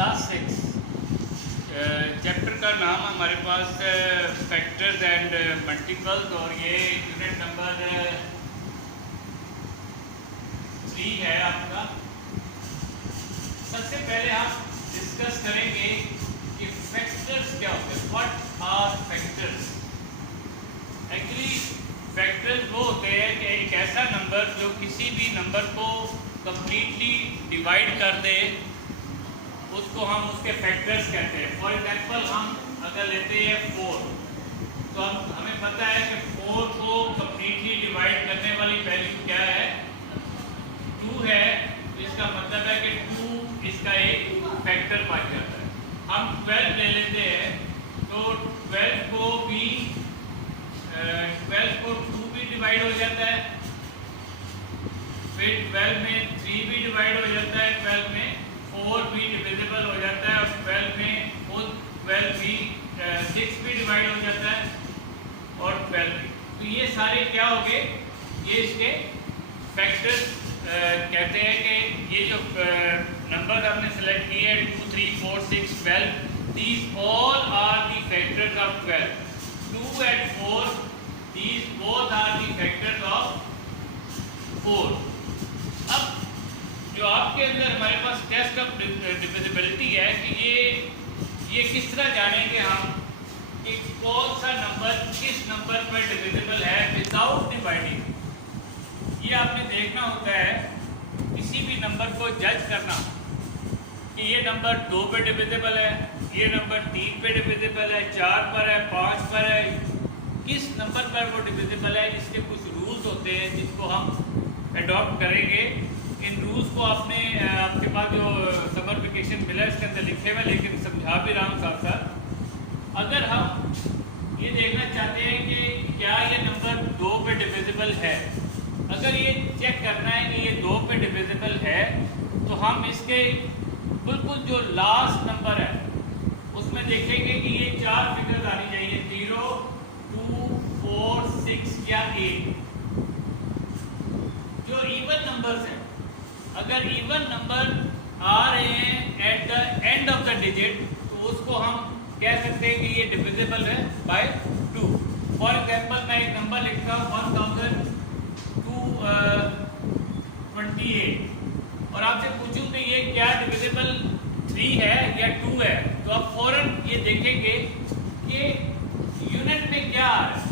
Class 6 chapter का नाम हमारे पास फैक्टर्स एंड मल्टीपल्स और ये यूनिट नंबर 3 है आपका। सबसे पहले हम डिस्कस करेंगे कि फैक्टर्स क्या होते हैं। What are factors? Actually factors वो होते हैं कि एक ऐसा नंबर जो किसी भी नंबर को कंप्लीटली डिवाइड कर दे, उसको हम उसके फैक्टर्स कहते हैं। फॉर एग्जांपल हम अगर लेते हैं 4, तो हमें पता है कि 4 को कंप्लीटली डिवाइड करने वाली वैल्यू क्या है? 2 है। तो इसका मतलब है कि 2 इसका एक फैक्टर बन जाता है। हम 12 ले लेते हैं, तो 12 को 2 भी डिवाइड हो जाता है, फिर 12 में 3 भी डिवाइड हो जाता है, 12 में 4 भी डिविजिबल हो जाता है, और 12 में 12 भी 6 भी डिवाइड हो जाता है, और 12 भी। तो ये सारे क्या हो गए? ये इसके फैक्टर्स कहते हैं कि ये जो नंबर आपने सेलेक्ट किए 2, 3, 4, 6, 12, these all are the factors of 12. 2 and 4, these both are the factors of 4. अब जो आपके अंदर हमारे पास टेस्ट ऑफ डिविजिबिलिटी है कि ये किस तरह जानेंगे हम कि कौन सा नंबर किस नंबर पर डिविजिबल है विदाउट डिवाइडिंग। ये आपने देखना होता है किसी भी नंबर को जज करना कि ये नंबर 2 पे डिविजिबल है, ये नंबर 3 पे डिविजिबल है, 4 पर है, 5 पर है, किस नंबर पर वो डिविजिबल है। इसके कुछ रूल्स होते हैं जिनको हम अडॉप्ट करेंगे। इन रूल्स को आपके पास जो समर वेकेशन मिला इसके अंदर लिखे हुए, लेकिन समझा भी रहा हूँ साथ साथ। अगर हम ये देखना चाहते हैं कि क्या ये नंबर 2 पे डिविजिबल है, अगर ये चेक करना है कि ये 2 पे डिविजिबल है, तो हम इसके बिल्कुल जो लास्ट नंबर है उसमें देखेंगे कि ये 4 फिगर्स आनी चाहिए, 0, 2, 4, 6 या 8। जो इवन नंबर्स हैं, अगर इवन नंबर आ रहे हैं at the end of the digit, तो उसको हम कह सकते हैं कि ये डिविजिबल है बाय 2। फॉर एग्जांपल मैं एक नंबर लिखता हूँ 1228 और आपसे पूछूं कि ये क्या डिविजिबल 3 है या 2 है, तो आप फौरन ये देखेंगे कि यूनिट में क्या आ रहा है।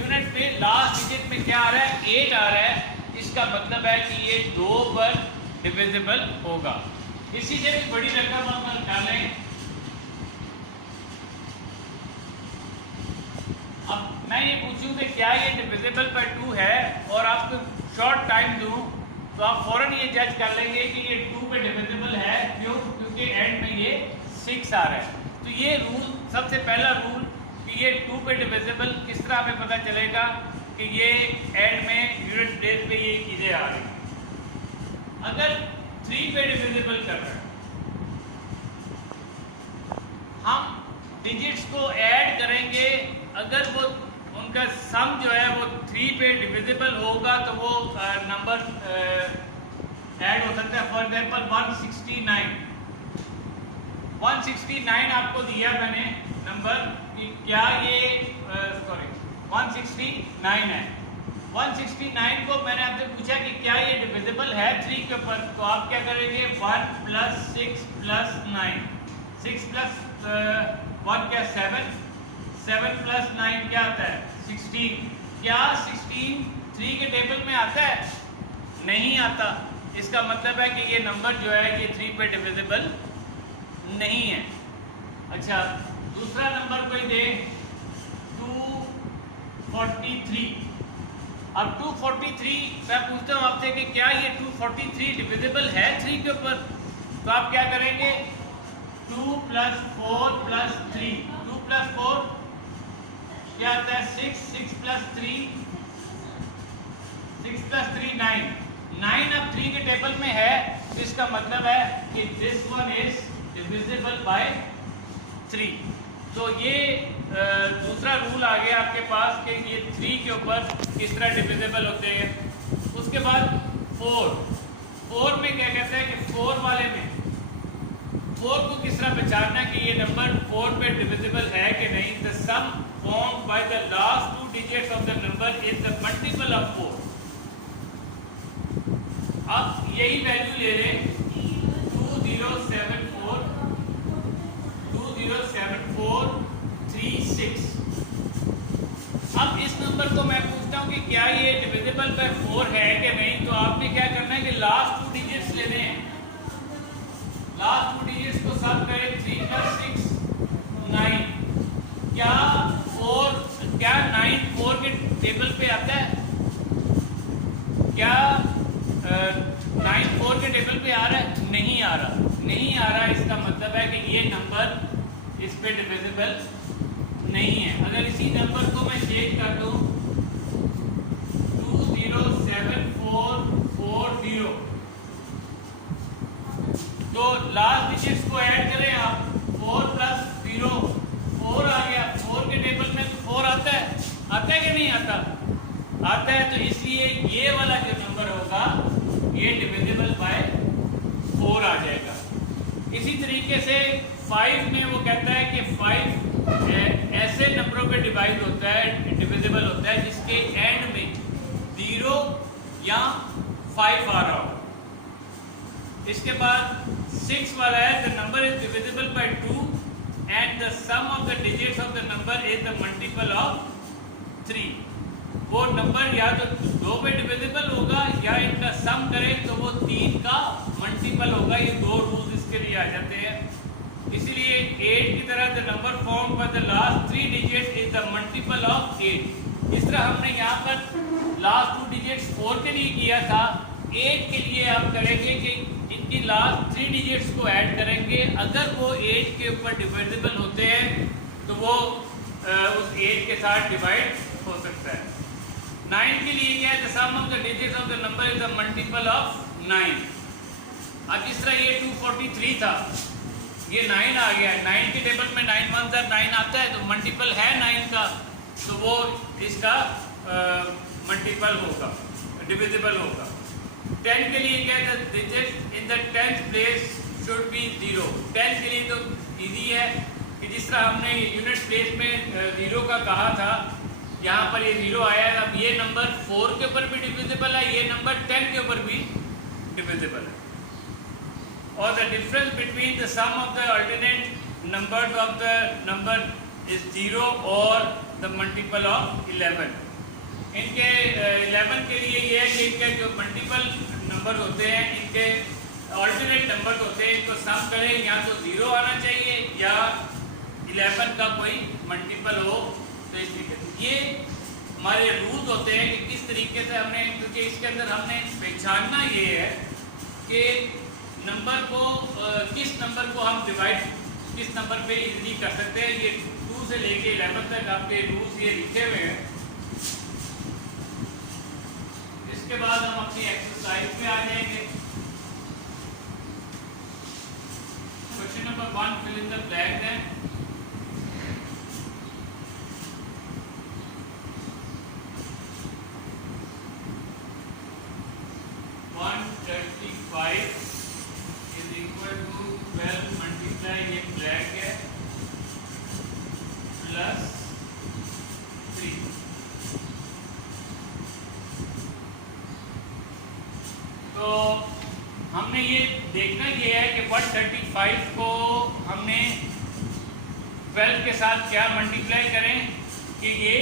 यूनिट में लास्ट डिजिट में क्या आ रहा है? 8 आ रहा है। इसका मतलब है कि ये 2 पर डिविजिबल होगा। इसी से भी बड़ी रकम हम डालें। अब मैं ये पूछूं कि क्या ये डिविजिबल पर 2 है और आपको शॉर्ट टाइम दूं, तो आप फौरन ये जज कर लेंगे कि ये 2 पे डिविजिबल है। क्यों? क्योंकि एंड में ये 6 आ रहा है। तो ये रूल, सबसे पहला रूल कि ये 2 पे डिविजिबल किस तरह हमें पता चलेगा कि ये एंड में यूनिट प्लेस पे ये चीज़ें आ रही हैं। अगर 3 पे डिविजिबल कर रहे हैं, हम डिजिट्स को ऐड करेंगे। अगर वो उनका सम जो है वो 3 पे डिविजिबल होगा तो वो नंबर ऐड हो सकता है। फॉर एग्जांपल 169 आपको दिया मैंने नंबर कि क्या ये 169 है। 169 को मैंने आपसे पूछा कि क्या ये डिविजिबल है 3 के ऊपर, तो आप क्या करेंगे? 1 + 6 + 9, 6 + 1 क्या 7, 7 + 9 क्या आता है? 16। क्या 16 3 के टेबल में आता है? नहीं आता। इसका मतलब है कि ये नंबर जो है ये 3 पे डिविजिबल नहीं है। अच्छा, दूसरा नंबर कोई दे 243। अब 243 मैं पूछता हूँ आपसे कि क्या ये 243 डिविजिबल है 3 के ऊपर, तो आप क्या करेंगे? 2 + 4 + 3, 2 + 4 क्या आता है? 6, 6 + 3, 6 + 3 9, 9 अब 3 के टेबल में है, तो इसका मतलब है कि this one is divisible bye 3। तो ये दूसरा रूल आ गया आपके पास कि ये 3 के ऊपर किस तरह डिविजिबल होते हैं। उसके बाद 4 में क्या कहते हैं कि 4 वाले में 4 को किस तरह पहचानना है कि ये नंबर 4 पे डिविजिबल है कि नहीं? The sum formed by the last 2 digits of the number is the multiple of 4। अब यही वैल्यू ले लें 207436। अब इस नंबर को मैं पूछता हूँ कि क्या ये डिविजिबल बाय 4 है कि नहीं? तो आपने क्या करना है कि लास्ट 2 डिजिट्स लेने हैं। लास्ट 2 डिजिट्स को सब करें 3 + 6 9। क्या 9 4 के टेबल पे आता है? क्या 9 4 के टेबल पे आ रहा है? नहीं आ रहा, नहीं आ रहा। इसका मतलब है कि ये नंबर इस पे डिविजिबल नहीं है। अगर इसी नंबर को मैं चेंज कर दूं 207440, तो लास्ट डिजिट्स को ऐड करें आप, 4 + 0 4 आ गया। 4 के टेबल में तो 4 आता है कि नहीं आता? आता है। तो इसलिए ये वाला जो नंबर होगा ये डिविजिबल बाय 4 आ जाएगा। इसी तरीके से 5 में वो कहता है कि 5 ऐसे नंबरों पे डिवाइड होता है, डिविजिबल होता है जिसके एंड में 0 या 5 आ रहा हो। इसके बाद 6 वाला है the number is divisible by 2 and the sum of the digits of the number is the multiple of 3। वो नंबर या तो 2 पे डिविजिबल होगा या इनका सम करें तो वो 3 का मल्टीपल होगा। ये 2 रूल्स इसके लिए आ जाते हैं। इसीलिए 8 की तरह the number formed by the last 3 digits is the multiple of 8। इस तरह हमने यहाँ पर लास्ट 2 डिजिट्स 4 के लिए किया था। 8 के लिए आप करेंगे कि इनकी लास्ट 3 डिजिट्स को ऐड करेंगे। अगर वो 8 के ऊपर डिविजिबल होते हैं तो वो उस 8 के साथ डिवाइड हो सकता है। 9 के लिए क्या है? The sum of the digits of the number is the multiple of 9। अब जिस तरह ये 243 था, ये 9 आ गया। 9 के टेबल में 9 1 9 आता है, तो मल्टीपल है 9 का, तो वो इसका मल्टीपल होगा, डिविजिबल होगा। 10 के लिए क्या है? The digit in the 10th place should be 0। 10 के लिए तो इजी है कि जिस तरह हमने यूनिट प्लेस में 0 का कहा था, यहाँ पर ये 0 आया है। अब ये नंबर 4 के ऊपर भी डिविजिबल है, ये नंबर 10 के ऊपर भी डिविजिबल है। और the difference between the sum of the alternate numbers of the number is 0 और द मल्टीपल ऑफ 11। इनके 11 के लिए ये है कि इनके जो मल्टीपल नंबर होते हैं, इनके अल्टरनेट नंबर होते हैं, इनको सम करें या तो 0 आना चाहिए या 11 का कोई मल्टीपल हो। तो इस तरीके से ये हमारे रूल्स होते हैं कि किस तरीके से हमने, क्योंकि इसके अंदर हमने पहचानना ये है कि नंबर को किस नंबर को हम डिवाइड किस नंबर पे इजीली कर सकते हैं। ये 2 से लेके 11 तक आपके रूल्स ये लिखे हुए हैं। इसके बाद हम अपनी एक्सरसाइज पे आ जाएंगे। Question number 1 fill in the blanks है। तो हमने ये देखना ये है कि 135 को हमने 12 के साथ क्या मल्टीप्लाई करें कि ये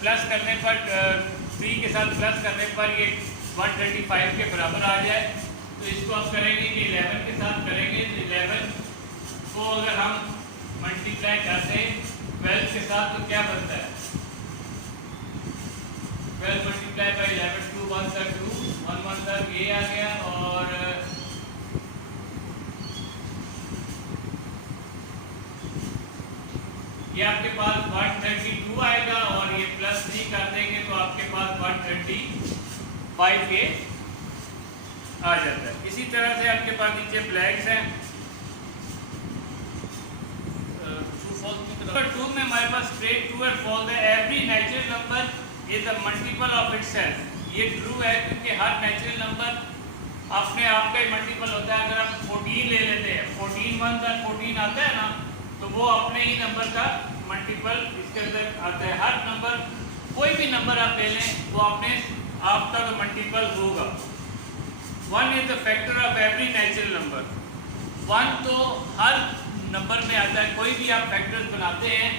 प्लस करने पर 3 के साथ प्लस करने पर ये 135 के बराबर आ जाए। तो इसको आप करेंगे कि 11 के साथ करेंगे। तो 11 को अगर हम मल्टीप्लाई करते हैं 12 के साथ तो क्या बनता है? 12 मल्टीप्लाई बाई 11 2 1 तक 2 1 1 तक ये आ गया और ये आपके पास 132 आएगा और ये प्लस 3 कर देंगे तो आपके पास 135 के आ जाता है। इसी तरह से आपके पास नीचे ब्लैंक्स हैं। नंबर 2 में हमारे पास स्ट्रेट ट्रू और फॉल्स है। Every natural number is the multiple of itself. ये ट्रू है क्योंकि हर नेचुरल नंबर अपने आप का ही मल्टीपल होता है। अगर हम 14 ले लेते हैं, 14 1 का 14 आता है ना, तो वो अपने ही नंबर का मल्टीपल इसके अंदर आता है। हर नंबर, कोई भी नंबर आप ले लें, वो अपने आपका तो मल्टीपल होगा। 1 is the factor of every natural number. 1 तो हर नंबर में आता है। कोई भी आप फैक्टर्स बनाते हैं,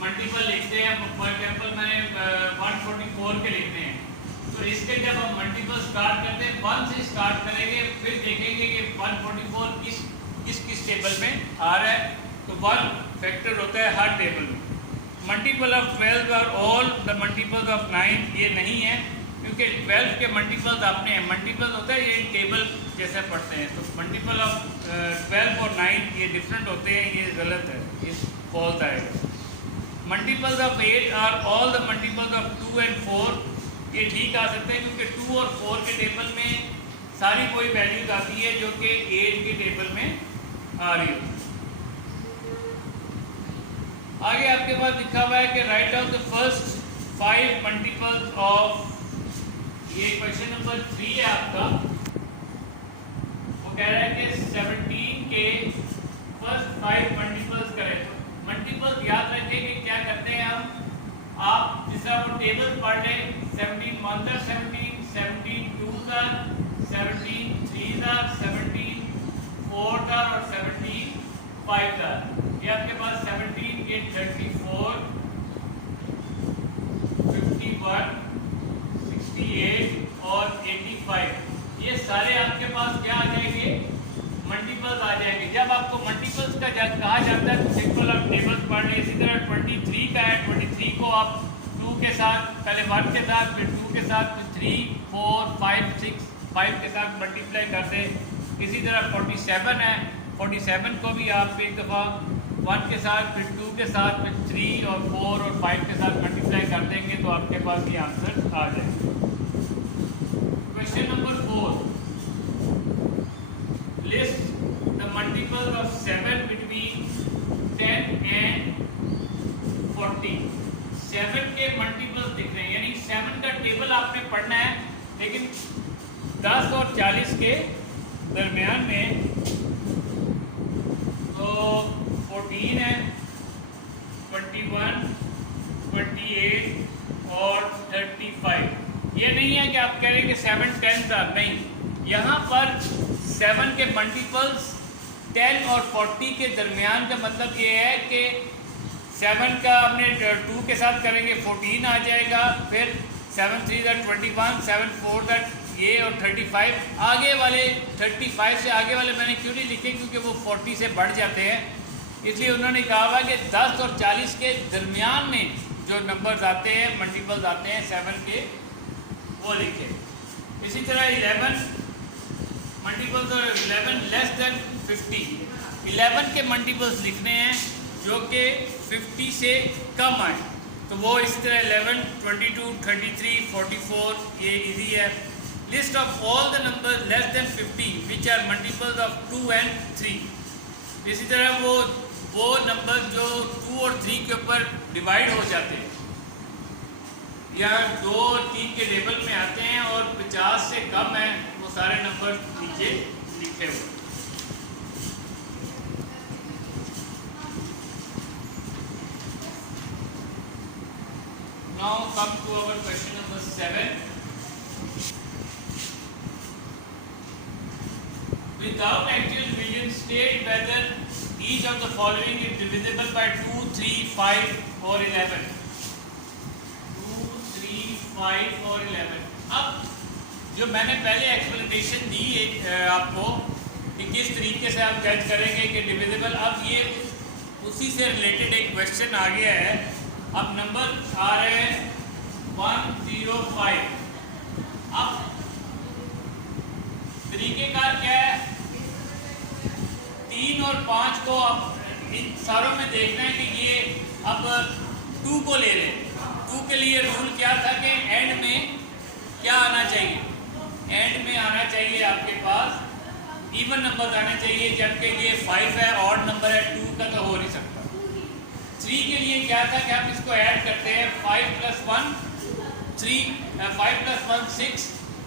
मल्टीपल लिखते हैं, फॉर एग्जांपल मैंने 144 के लिखते हैं, तो इसके जब हम मल्टीपल स्टार्ट करते हैं 1 से स्टार्ट करेंगे, फिर देखेंगे कि 144 किस टेबल में आ रहा है। तो 1 फैक्टर होता है हर टेबल में। मल्टीपल ऑफ 12 और ऑल द मल्टीपल्स ऑफ 9 ये नहीं है, क्योंकि 12 के मल्टीपल्स आपने हैं। मल्टीपल होता है ये टेबल जैसे पढ़ते हैं, तो मल्टीपल ऑफ 12 और 9 ये डिफरेंट होते हैं, ये गलत है, ये फॉल्स आएगा। Multiples of 8 are all the multiples of 2 and 4, ये ठीक आ सकते हैं, क्योंकि 2 और 4 के टेबल में सारी कोई वैल्यूज आती है जो कि 8 के टेबल में आ रही होती है। आगे आपके पास लिखा हुआ है कि right out the first 5 multiples of, ये क्वेश्चन नंबर 3 है आपका। वो कह रहा है कि 17 के फर्स्ट 5 मल्टीपल्स करें। तो मल्टीपल्स याद रखें कि क्या करते हैं हम, आप जिस तरह वो टेबल पढ़ लें, 17 1 are 17, 17 2 are 17, 3 are 17, 4 are और 17 5 are। ये आपके पास 17 के 34, 51, 68 और 85, ये सारे आपके पास क्या आ जाएंगे, मल्टीपल्स आ जाएंगे। जब आपको मल्टीपल्स का जब कहा जाता है तो सिंपल आप टेबल्स पढ़ लें। इसी तरह 23 का है, 23 को आप 2 के साथ, पहले 1 के साथ, फिर 2 के साथ, फिर 3 4 5 6 5 के साथ मल्टीप्लाई कर दें। इसी तरह 47 है, 47 को भी आप एक दफ़ा 1 के साथ, फिर 2 के साथ, फिर 3 और 4 और 5 के साथ मल्टीप्लाई कर देंगे तो आपके पास ये आंसर आ जाएगा। Question number 4, list the multiples of 7 between 10 and 40। 7 के मल्टीपल्स दिख रहे हैं, यानी 7 का टेबल आपने पढ़ना है, लेकिन 10 और 40 के दरमियान में तो 14 है, 21, 28 और 35। ये नहीं है कि आप कह रहे हैं कि 7 10 था, नहीं, यहाँ पर 7 के मल्टीपल्स 10 और 40 के दरमियान का मतलब ये है कि 7 का हमने 2 के साथ करेंगे 14 आ जाएगा, फिर 7 3 21, 7 4 ये और 35। आगे वाले 35 से आगे वाले मैंने क्यों नहीं लिखे, क्योंकि वो 40 से बढ़ जाते हैं, इसलिए उन्होंने कहा हुआ कि 10 और 40 के दरमियान में जो नंबर्स आते हैं, मल्टीपल्स आते हैं 7 के, वो लिखे। इसी तरह 11 मल्टीपल्स और 11 लेस देन 50। 11 के मल्टीपल्स लिखने हैं जो कि 50 से कम आए, तो वो इसी तरह 11, 22, 33, 44, ये इजी है। List of all the numbers less than 50 which are multiples of 2 and 3। इसी तरह वो नंबर जो 2 और 3 के ऊपर डिवाइड हो जाते हैं, या 2 और 3 के टेबल में आते हैं और 50 से कम है, वो सारे नंबर नीचे लिखे हुए। Now come to our question number 7. Without actual division, state whether each of the following is divisible by 2, 3, 5 or 11. 2, 3, 5 और 11। अब जो मैंने पहले एक्सप्लेनेशन दी आपको कि किस तरीके से आप जज करेंगे कि डिविजिबल, अब ये उसी से रिलेटेड एक क्वेश्चन आ गया है। अब नंबर आ रहे हैं 105। अब तरीकेकार क्या है, 3 और 5 को अब इन सारों में देखना है कि ये अब 2 को ले लें। 2 के लिए रूल क्या था कि एंड में क्या आना चाहिए, एंड में आना चाहिए आपके पास इवन नंबर आना चाहिए, जबकि ये 5 है, ऑड नंबर है, 2 का तो हो नहीं सकता। 3 के लिए क्या था कि आप इसको ऐड करते हैं, 5 + 1 3, 5 + 1 6,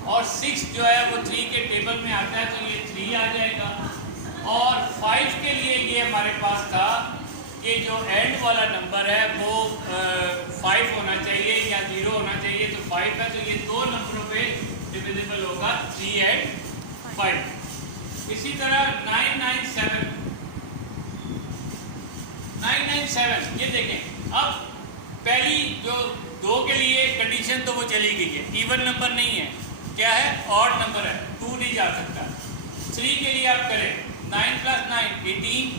और 6 जो है वो 3 के टेबल में आता है तो ये 3 आ जाएगा। और 5 के लिए ये हमारे पास था कि जो एंड वाला नंबर है वो 5 होना चाहिए या 0 होना चाहिए, तो 5 है, तो ये दो नंबरों पे डिविजिबल होगा, 3 एंड 5। इसी तरह 997 ये देखें। अब पहली जो 2 के लिए कंडीशन तो वो चली गई है, इवन नंबर नहीं है, क्या है, ऑड नंबर है, 2 नहीं जा सकता। 3 के लिए आप करें 9 + 9 18,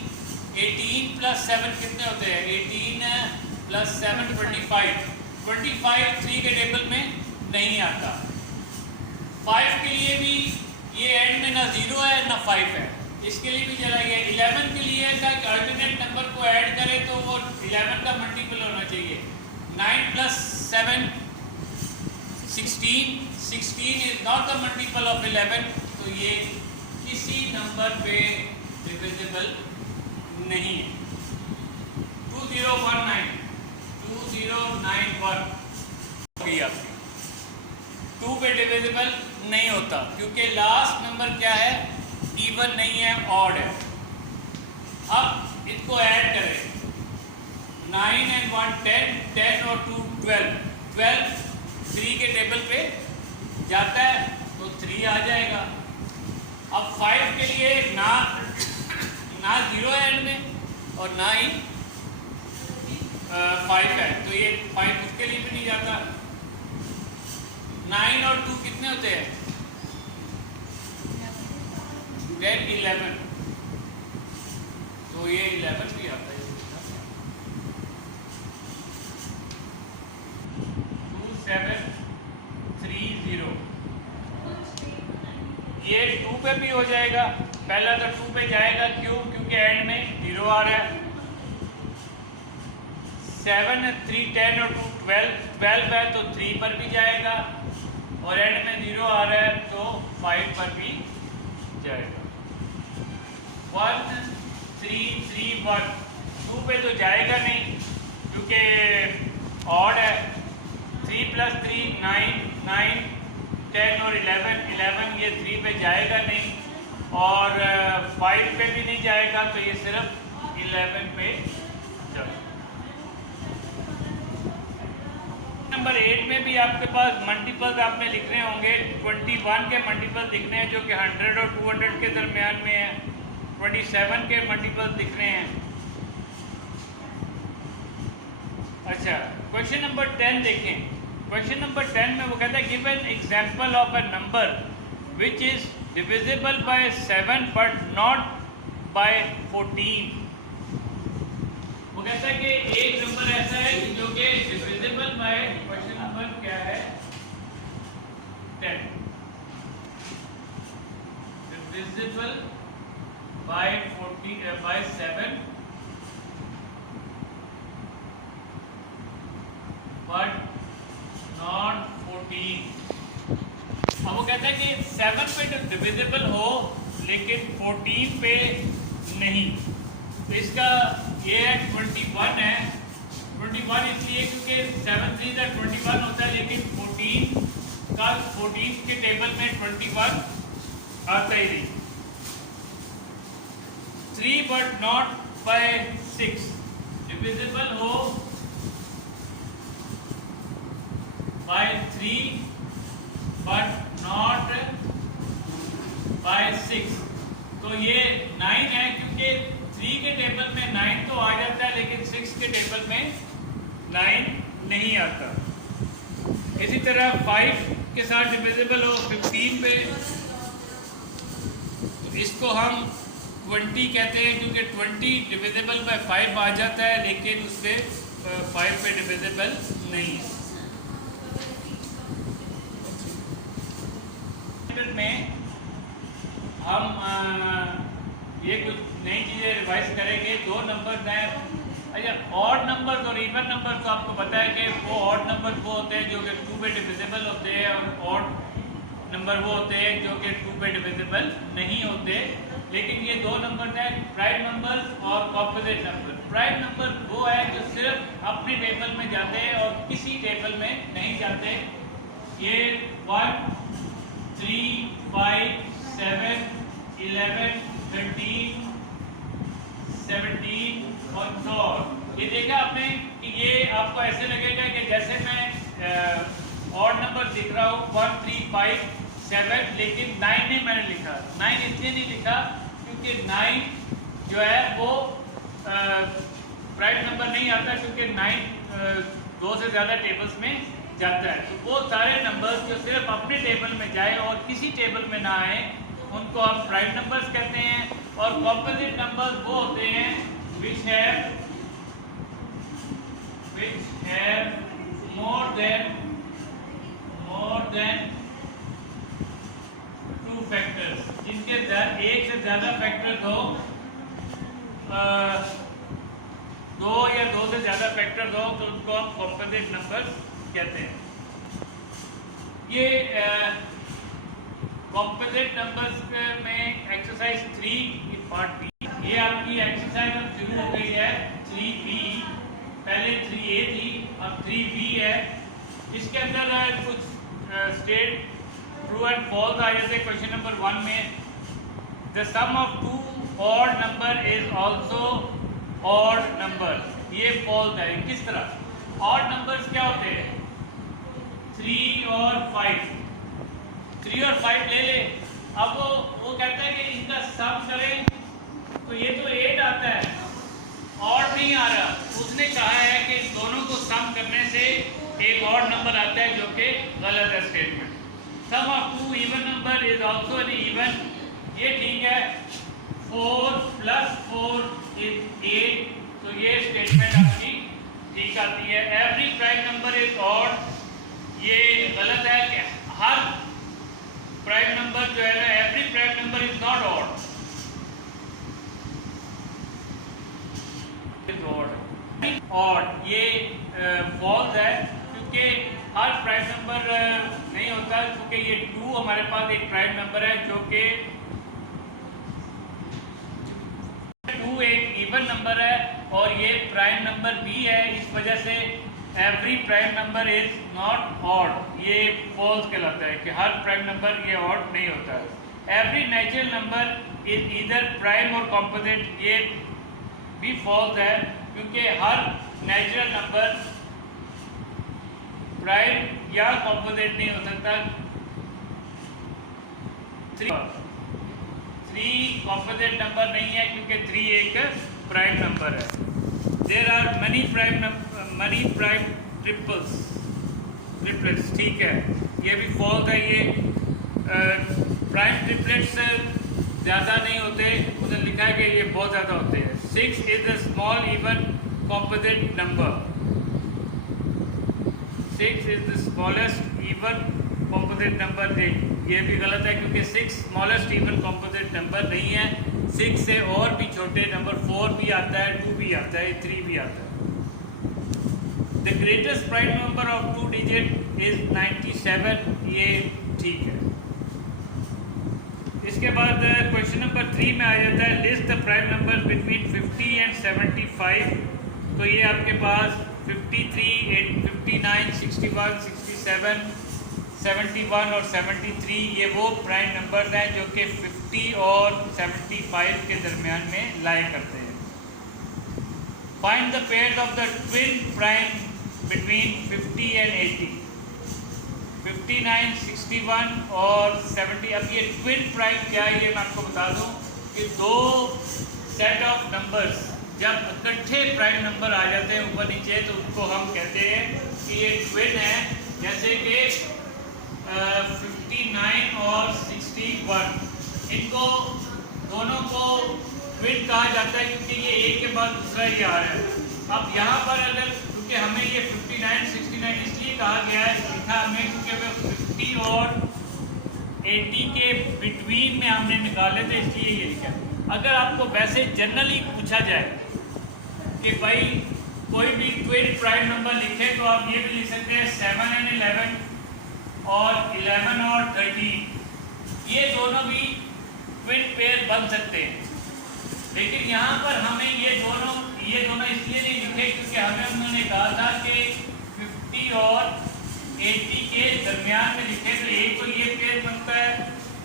18 + 7 कितने होते हैं, 18 + 7 25, 25 3 के टेबल में नहीं आता। 5 के लिए भी ये एंड में ना 0 है ना 5 है, इसके लिए भी चला गया। 11 के लिए था कि अल्टरनेट नंबर को ऐड करें तो वो 11 का मल्टीपल होना चाहिए। 9 + 7 16, 16 is not the multiple of 11, तो ये किसी नंबर पे डिविजिबल नहीं है। 2091 होगी आपकी, 2 पे डिविजिबल नहीं होता क्योंकि लास्ट नंबर क्या है, इवन नहीं है, ऑड है। अब इसको ऐड करें, 9 and 1 10, 10 और 2 12, 12 3 के टेबल पे जाता है तो 3 आ जाएगा। अब 5 के लिए ना 0 है एंड में और ना ही 5 है, तो ये 5 उसके लिए भी नहीं जाता। 9 और 2 कितने होते हैं, 10 11, तो ये 11 भी आता है। 2730 ये 2 पे भी हो जाएगा। पहला तो 2 पे जाएगा, क्यों, क्योंकि एंड में 0 आ रहा है। 7 3 10 और 2 12 है तो 3 पर भी जाएगा, और एंड में 0 आ रहा है तो 5 पर भी जाएगा। 1 3 3 1 2 पे तो जाएगा नहीं क्योंकि ऑड है। 3 + 3 9 9 10 और 11 ये 3 पे जाएगा नहीं, और 5 पे भी नहीं जाएगा, तो ये सिर्फ 11 पे जाएगा। नंबर 8 में भी आपके पास मल्टीपल्स आपने लिखने होंगे। 21 के मल्टीपल दिखने हैं जो कि 100 और 200 के दरमियान में है। 27 के मल्टीपल्स दिख रहे हैं। अच्छा, क्वेश्चन नंबर 10 देखें। क्वेश्चन नंबर 10 में वो कहता है give an example of a number which is divisible by 7 but not by 14। वो कहता है कि एक नंबर ऐसा है जो कि डिविजिबल बाय, क्वेश्चन नंबर क्या है, 10, डिविजिबल बाय 7 बट नॉट 14। अब वो कहता है कि 7 पे तो डिविजिबल हो लेकिन 14 पे नहीं, तो इसका ये है 21 है। 21 इसलिए क्योंकि 7 3 21 होता है, लेकिन 14 के टेबल में 21 आता ही नहीं। 3 बट नॉट बाय 6 डिविजिबल हो बाय 3 बट नॉट बाय 6, तो ये 9 है क्योंकि 3 के टेबल में 9 तो आ जाता है लेकिन 6 के टेबल में 9 नहीं आता। इसी तरह 5 के साथ डिविजिबल हो 15 पे, तो इसको हम 20 कहते हैं क्योंकि 20 डिविजिबल बाय 5 आ जाता है लेकिन उससे 5 पे डिविजिबल नहीं है। में हम ये कुछ नई चीज़ें रिवाइज करेंगे। 2 नंबर नए, अच्छा, ऑड नंबर और इवन नंबर तो आपको पता है कि वो ऑड नंबर वो होते हैं जो कि 2 पे डिविजिबल होते हैं, और ऑड नंबर वो होते हैं जो कि 2 पे डिविजिबल नहीं होते। लेकिन ये 2 नंबर हैं, प्राइम नंबर और कॉम्पोजिट नंबर। प्राइम नंबर वो है जो सिर्फ अपने टेबल में जाते हैं और किसी टेबल में नहीं जाते। ये 1 3, 5, 7, 11, 13, 17 और 4। ये देखा आपने कि ये आपको ऐसे लगेगा कि जैसे मैं ऑड नंबर लिख रहा हूँ 1, 3, 5, 7, लेकिन 9 नहीं मैंने लिखा। 9 इसलिए नहीं लिखा क्योंकि 9 जो है वो प्राइम नंबर नहीं आता, क्योंकि 9 2 से ज़्यादा टेबल्स में जाता है। तो वो सारे नंबर्स जो सिर्फ अपने टेबल में जाए और किसी टेबल में ना आए उनको हम प्राइम नंबर्स कहते हैं। और कॉम्पोजिट नंबर्स वो होते हैं which have more than 2 factors, जिनके एक से ज़्यादा फैक्टर्स हो, 2 या 2 से ज़्यादा फैक्टर्स हो तो उनको हम कॉम्पोजिट नंबर्स कहते हैं। ये कॉम्पोजिट नंबर्स में एक्सरसाइज 3 पार्ट बी, ये आपकी एक्सरसाइज अब शुरू हो गई है 3B। पहले 3A थी, अब 3B है। इसके अंदर कुछ स्टेट ट्रू एंड फॉल्स आ जाते हैं। क्वेश्चन नंबर 1 में the sum of 2 odd number is also odd number, ये फॉल्स है। किस तरह? ऑड नंबर्स क्या होते हैं? 3 और 5, 3 और 5 ले ले। अब वो कहता है कि इनका सम करें तो ये तो 8 आता है, ऑड नहीं आ रहा। उसने कहा है कि दोनों को सम करने से एक ऑड नंबर आता है, जो कि गलत है statement. Sum of 2 even number is also an even, ये ठीक है। 4 + 4 इज 8, तो ये स्टेटमेंट आपकी ठीक आती है। Every prime number is odd, ये गलत है कि हर प्राइम नंबर जो है ना, every prime number is not odd. Odd ये फॉल्स है, क्योंकि हर प्राइम नंबर नहीं होता, क्योंकि ये 2 हमारे पास एक प्राइम नंबर है, जो कि 2 एक इवन नंबर है और ये प्राइम नंबर भी है। इस वजह से every prime number is not odd, ये फॉल्स कहलाता है कि हर प्राइम नंबर ये ऑड नहीं होता है। Every natural number is either prime और कॉम्पोजिट, ये भी फॉल्स है, क्योंकि हर नेचुरल नंबर प्राइम या कॉम्पोजिट नहीं हो सकता। 3 कॉम्पोजिट नंबर नहीं है, क्योंकि 3 एक प्राइम नंबर है। There are many prime triplets, ठीक है, ये भी फॉल्स है। ये प्राइम ट्रिपलेट्स ज़्यादा नहीं होते, उधर लिखा है कि ये बहुत ज़्यादा होते हैं। 6 is a small even composite number, 6 is the smallest even composite number, ये भी गलत है, क्योंकि 6 स्मॉलेस्ट इवन कॉम्पोजिट नंबर नहीं है। 6 से और भी छोटे नंबर 4 भी आता है, 2 भी आता है, 3 भी आता है। The greatest prime number of 2 digit is 97, ये ठीक है। इसके बाद क्वेश्चन नंबर 3 में आ जाता है list the prime number between 50 and 75। तो ये आपके पास 53, 59, 61, 67, 71 और 73, ये वो प्राइम नंबर्स हैं जो कि 50 और 75 के दरमियान में लाई करते हैं। Find the pairs of the twin prime between 50 and 80, 59, 61 और 70। अब ये ट्विन प्राइम क्या है, ये मैं आपको बता दूं कि 2 सेट ऑफ नंबर्स जब इकट्ठे प्राइम नंबर आ जाते हैं ऊपर नीचे, तो उसको हम कहते हैं कि ये ट्विन है। जैसे कि 59 और 61, इनको दोनों को ट्विन कहा जाता है, क्योंकि ये एक के बाद दूसरा ही आ रहा है। अब यहाँ पर अगर, क्योंकि हमें ये 59, 69 इसलिए कहा गया है, लिखा हमें क्योंकि वे 50 और 80 के बिटवीन में हमने निकाले थे, इसलिए ये लिखा। अगर आपको वैसे जनरली पूछा जाए कि भाई कोई भी ट्विन प्राइम नंबर लिखे, तो आप ये भी लिख सकते हैं 7 एंड 11 और 11 और 13, ये दोनों भी ट्विन पेयर बन सकते हैं। लेकिन यहाँ पर हमें ये दोनों इसलिए नहीं लिखे, क्योंकि हमें उन्होंने कहा था कि 50 और 80 के दरमियान में लिखें तो एक तो ये पेयर बनता है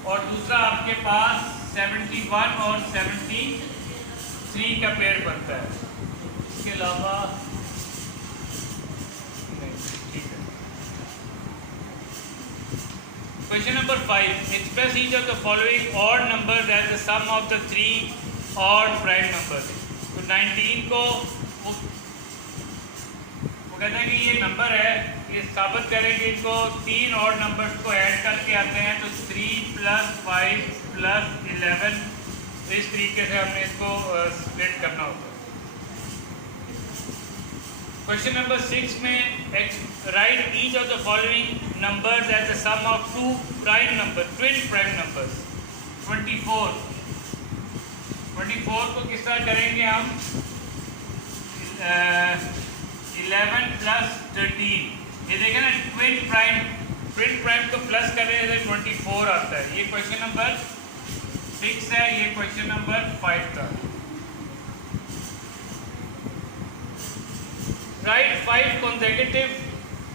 और दूसरा आपके पास 71 और 73 का पेयर बनता है। इसके अलावा question number 5, express each of the following odd numbers as the sum of the 3 odd prime numbers. तो 19 को वो कहते हैं कि ये नंबर है, ये साबित करें कि इनको 3 ऑड नंबर्स को ऐड करके आते हैं तो 3 + 5 + 11, इस तरीके से हमने इसको स्प्लिट करना होता है। क्वेश्चन नंबर 6 में write each of the following numbers as the sum of 2 prime number, twin prime numbers. 24 को किस तरह करेंगे हम? 11 + 13, ये देखें ना, ट्विन प्राइम को प्लस करने से 24 आता है। ये क्वेश्चन नंबर 6 है, ये क्वेश्चन नंबर 5 था। Right 5 consecutive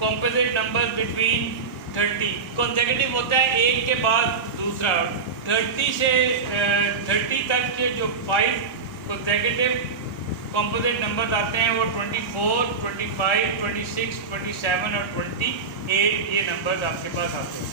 composite numbers between 30। consecutive होता है एक के बाद दूसरा। 30 से 30 तक के जो 5 consecutive composite numbers आते हैं वो 24, 25, 26, 27 और 28 ये नंबर्स आपके पास आते हैं।